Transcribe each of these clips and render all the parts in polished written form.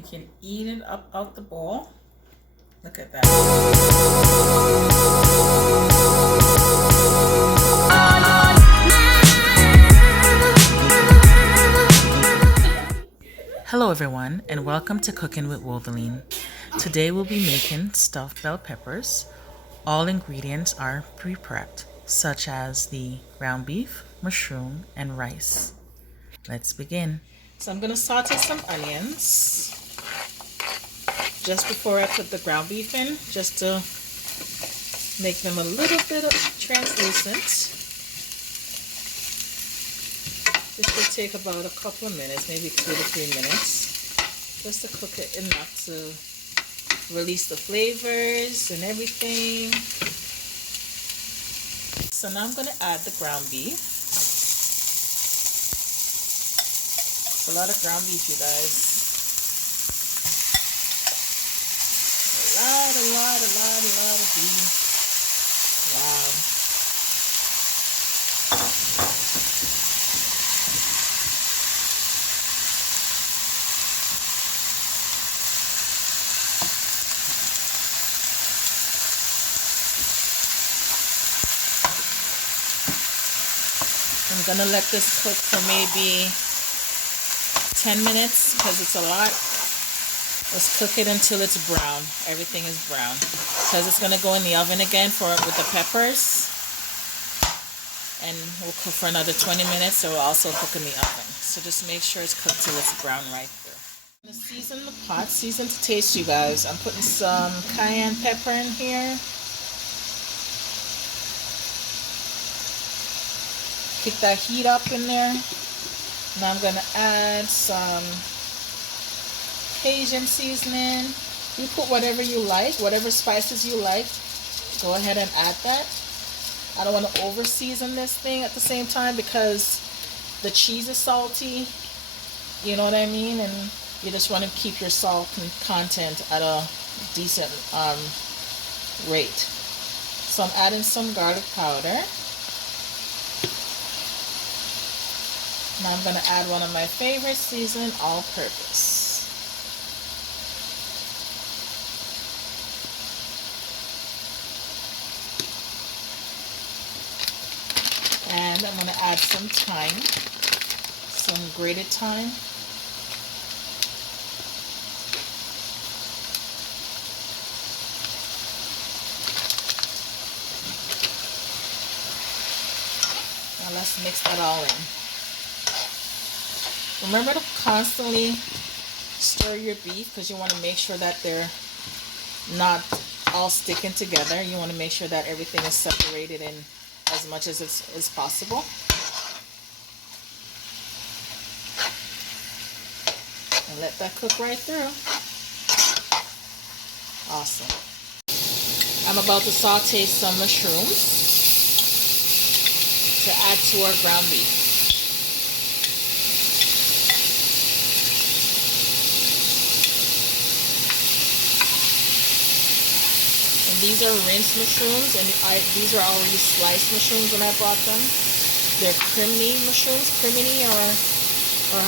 You can eat it up out the bowl. Look at that. Hello everyone, and welcome to Cooking with Wolverine. Today we'll be making stuffed bell peppers. All ingredients are pre-prepped, such as the ground beef, mushroom, and rice. Let's begin. So I'm going to saute some onions just before I put the ground beef in, just to make them a little bit translucent. This should take about a couple of minutes, maybe 2 to 3 minutes, just to cook it enough to release the flavors and everything. So now I'm going to add the ground beef. It's a lot of ground beef, you guys. A lot of beef. Wow. I'm gonna let this cook for maybe 10 minutes because it's a lot. Let's cook it until it's brown. Everything is brown because it's gonna go in the oven again with the peppers, and we'll cook for another 20 minutes. So we'll also cook in the oven. So just make sure it's cooked till it's brown right through. I'm gonna season the pot, season to taste, you guys. I'm putting some cayenne pepper in here. Kick that heat up in there. Now I'm gonna add some Cajun seasoning. You put whatever you like, whatever spices you like, go ahead and add that. I don't want to over season this thing at the same time because the cheese is salty, you know what I mean, and you just want to keep your salt content at a decent rate. So I'm adding some garlic powder. Now I'm going to add one of my favorite seasoning, all-purpose. And I'm going to add some thyme, some grated thyme. Now let's mix that all in. Remember to constantly stir your beef because you want to make sure that they're not all sticking together. You want to make sure that everything is separated in as much as is possible. And let that cook right through. Awesome. I'm about to saute some mushrooms to add to our ground beef. These are rinsed mushrooms, and these are already sliced mushrooms when I bought them. They're crimini mushrooms, crimini or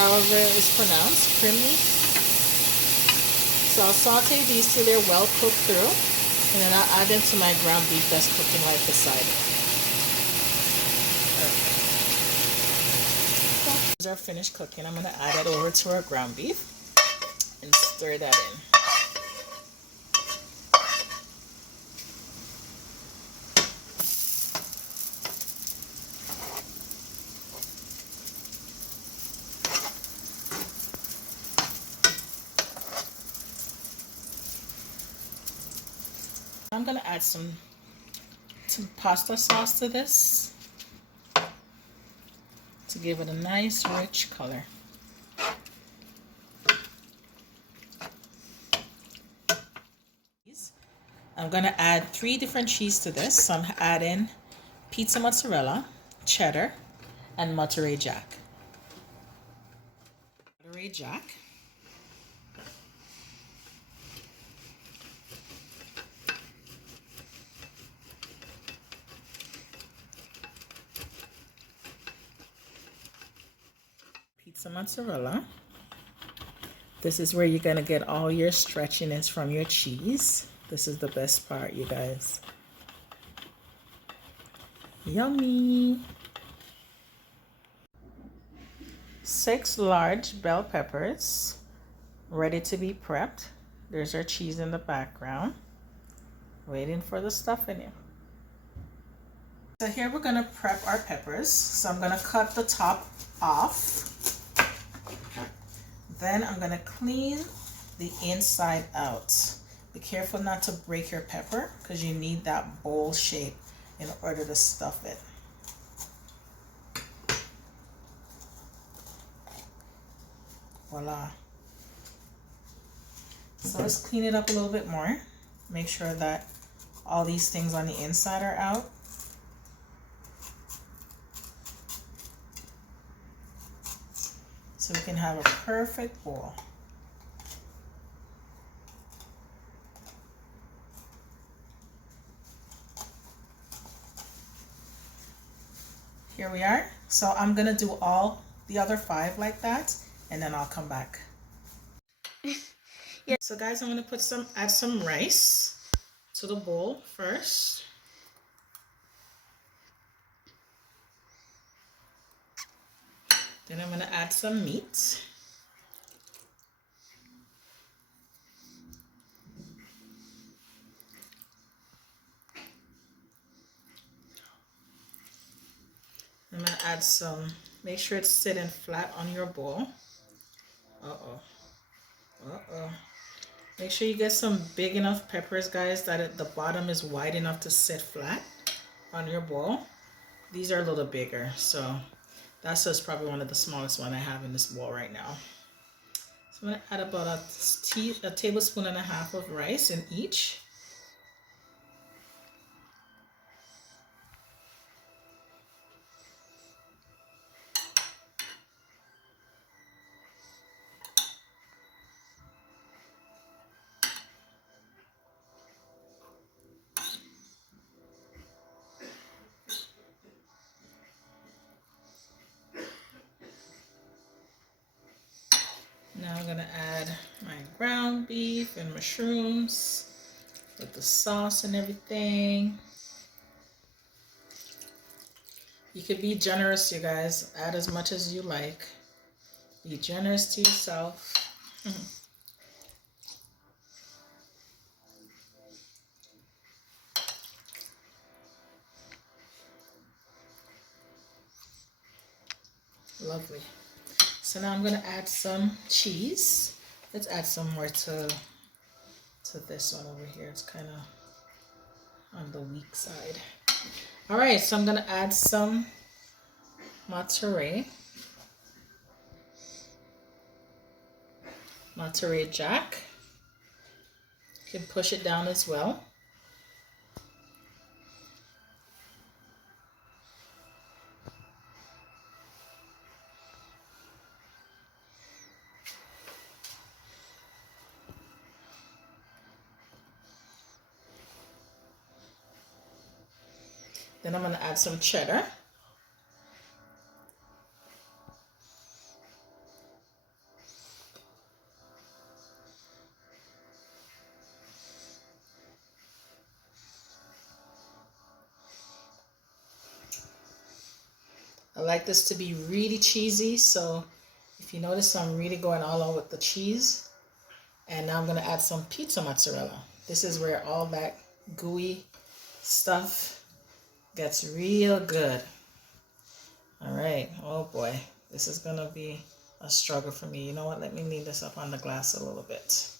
however it's pronounced, crimini. So I'll saute these till they're well cooked through, and then I'll add them to my ground beef that's cooking right beside it. Perfect. These are finished cooking. I'm going to add it over to our ground beef and stir that in. I'm going to add some pasta sauce to this to give it a nice rich color. I'm going to add 3 different cheese to this. So I'm adding pizza mozzarella, cheddar, and Monterey Jack. Monterey Jack. Pizza mozzarella. This is where you're gonna get all your stretchiness from your cheese. This is the best part, you guys. Yummy. 6 large bell peppers ready to be prepped. There's our cheese in the background, waiting for the stuff in it. So here we're gonna prep our peppers. So I'm gonna cut the top off. Then I'm gonna clean the inside out. Be careful not to break your pepper because you need that bowl shape in order to stuff it. Voila. So let's clean it up a little bit more. Make sure that all these things on the inside are out. So we can have a perfect bowl. Here we are. So I'm gonna do all the other 5 like that, and then I'll come back. Yeah. So guys, I'm gonna add some rice to the bowl first. Then I'm gonna add some meat. I'm gonna add some, make sure it's sitting flat on your bowl. Make sure you get some big enough peppers, guys, that the bottom is wide enough to sit flat on your bowl. These are a little bigger, so that's just probably one of the smallest one I have in this bowl right now. So I'm gonna add about a tablespoon and a half of rice in each. Now I'm gonna add my ground beef and mushrooms with the sauce and everything. You could be generous, you guys. Add as much as you like. Be generous to yourself. Lovely. So now I'm gonna add some cheese. Let's add some more to this one over here. It's kind of on the weak side. All right, so I'm gonna add some Monterey Jack. You can push it down as well. Then I'm going to add some cheddar. I like this to be really cheesy, so if you notice, I'm really going all out with the cheese. And now I'm going to add some pizza mozzarella. This is where all that gooey stuff gets real good. All right. Oh boy, this is gonna be a struggle for me. You know what? Let me lean this up on the glass a little bit.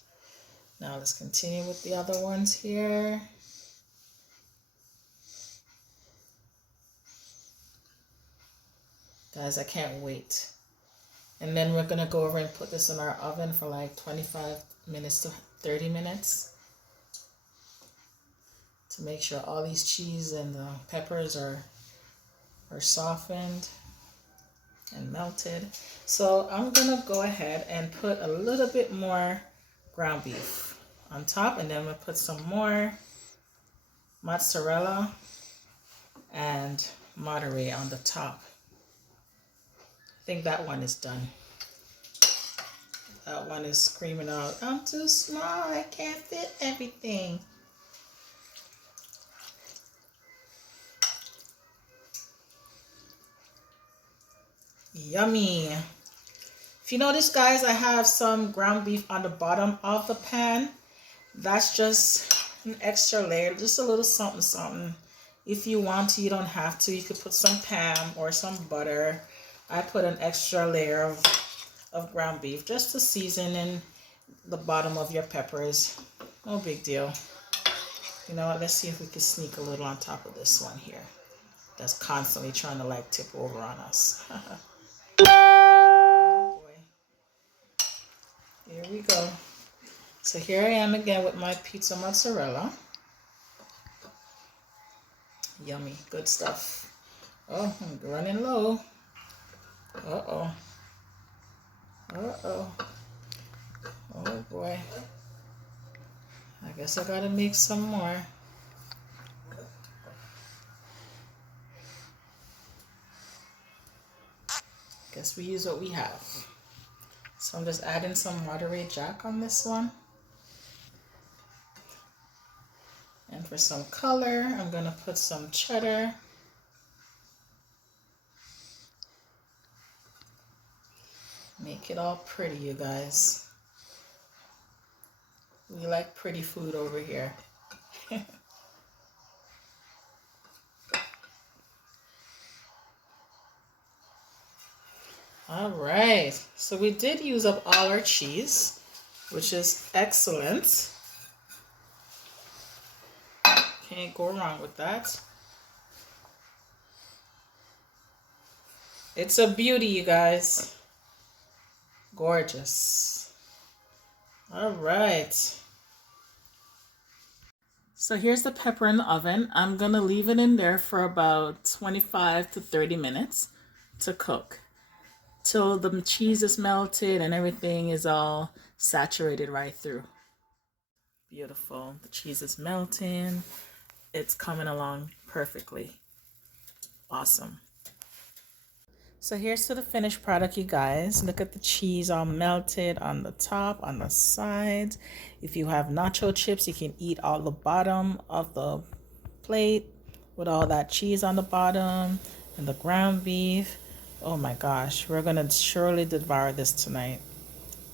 Now let's continue with the other ones here. Guys, I can't wait. And then we're gonna go over and put this in our oven for like 25 minutes to 30 minutes. To make sure all these cheese and the peppers are softened and melted. So I'm gonna go ahead and put a little bit more ground beef on top, and then I'm gonna put some more mozzarella and Monterey on the top. I think that one is done. That one is screaming out, I'm too small, I can't fit everything. Yummy. If you notice, guys, I have some ground beef on the bottom of the pan. That's just an extra layer, just a little something something. If you want to, you don't have to. You could put some Pam or some butter. I put an extra layer of ground beef just to season in the bottom of your peppers. No big deal. You know what? Let's see if we can sneak a little on top of this one here. That's constantly trying to like tip over on us. Oh boy. Here we go. So here I am again with my pizza mozzarella. Yummy, good stuff. Oh, I'm running low. Uh-oh. Uh-oh. Oh boy. I guess I gotta make some more. Guess we use what we have. So I'm just adding some Monterey Jack on this one. And for some color, I'm gonna put some cheddar. Make it all pretty, you guys. We like pretty food over here. All right, so we did use up all our cheese, which is excellent. Can't go wrong with that. It's a beauty, you guys. Gorgeous. All right. So here's the pepper in the oven. I'm gonna leave it in there for about 25 to 30 minutes to cook, till the cheese is melted and everything is all saturated right through. Beautiful. The cheese is melting. It's coming along perfectly. Awesome. So here's to the finished product, you guys. Look at the cheese all melted on the top, on the sides. If you have nacho chips, you can eat all the bottom of the plate with all that cheese on the bottom and the ground beef. Oh my gosh, we're gonna surely devour this tonight.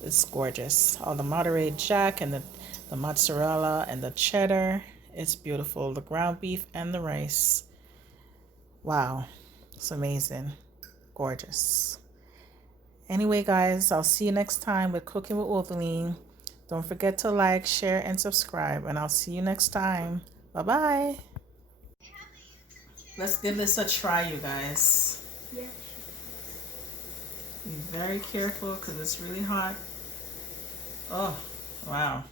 It's gorgeous. All the Monterey Jack and the mozzarella and the cheddar. It's beautiful. The ground beef and the rice. Wow, it's amazing. Gorgeous. Anyway, guys, I'll see you next time with Cooking with Wolverine. Don't forget to like, share, and subscribe, and I'll see you next time. Bye-bye. Let's give this a try, you guys. Yeah. Be very careful because it's really hot. Oh, wow.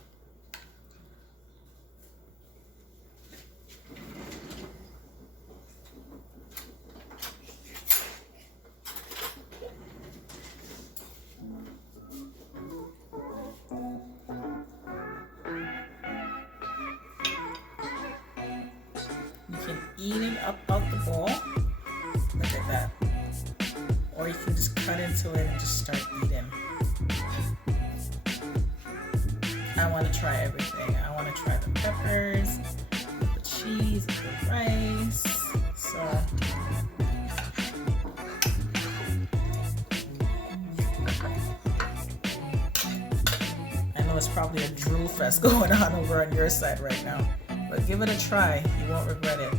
You can eat it up out the bowl. Look at that. Or you can just cut into it and just start eating. I want to try everything. I want to try the peppers, the cheese, the rice. So I know it's probably a drool fest going on over on your side right now, but give it a try. You won't regret it.